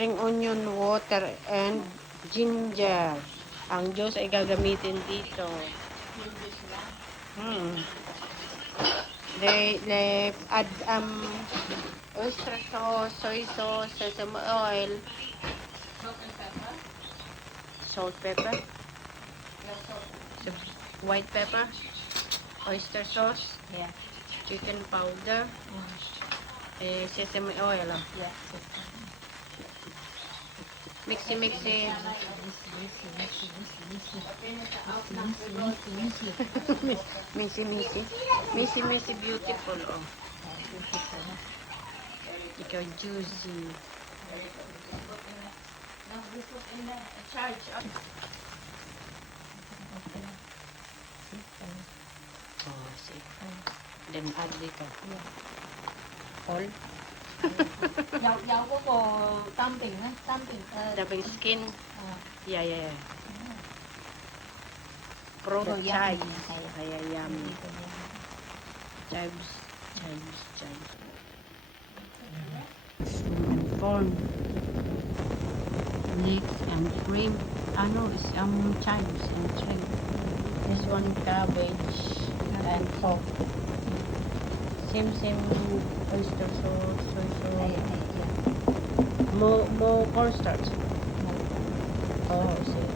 spring onion water and ginger. Ang juice ay gagamitin dito. They add oyster sauce, soy sauce, sesame oil, salt, pepper, white pepper, oyster sauce, chicken powder, sesame oil. Mixy. Mixy beautiful. Oh. Ikaw juicy. Oh, see. Then add dito. All. Dạo có tam tỉnh á, Dumping skin. Yeah. Pro Rồi, chives. yummy. Yummy. Chives. Corn. Leeks and shrimp. It's chives and shrimp. This one cabbage and pork. Same oyster sauce, soy sauce. More cornstarch. Oh, see.